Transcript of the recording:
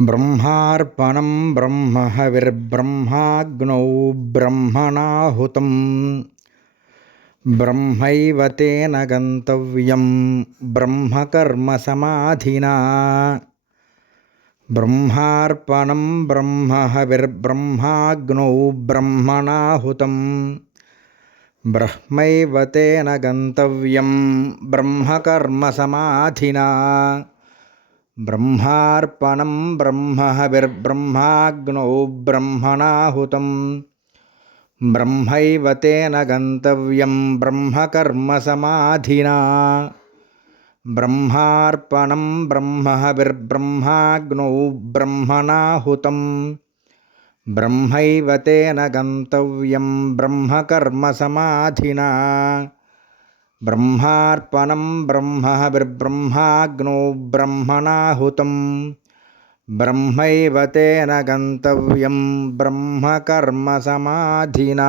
బ్రహ్మార్పణం బ్రహ్మ హవిర్బ్రహ్మాగ్నౌ బ్రహ్మణాహుతం. బ్రహ్మైవ తేన గంతవ్యం బ్రహ్మకర్మ సమాధినా. బ్రహ్మార్పణం బ్రహ్మ హవిర్బ్రహ్మాగ్నౌ బ్రహ్మణాహుతం. బ్రహ్మైవ గంతవ్యం బ్రహ్మకర్మ సమాధినా. బ్రహ్మార్పణం బ్రహ్మహవిర్బ్రహ్మాగ్నౌ బ్రహ్మణాహుతం. బ్రహ్మైవ తేన గంతవ్యం బ్రహ్మకర్మసమాధినా బ్రహ్మార్పణం బ్రహ్మహవిర్బ్రహ్మాగ్నౌ బ్రహ్మణాహుతం. బ్రహ్మైవ తేన గంతవ్యం బ్రహ్మకర్మసమాధినా బ్రహ్మార్పణం బ్రహ్మ బిర్బ్రహ్మాగ్నో బ్రహ్మణాహుతం. బ్రహ్మైవ తేన గంతవ్యం బ్రహ్మకర్మ సమాధినా.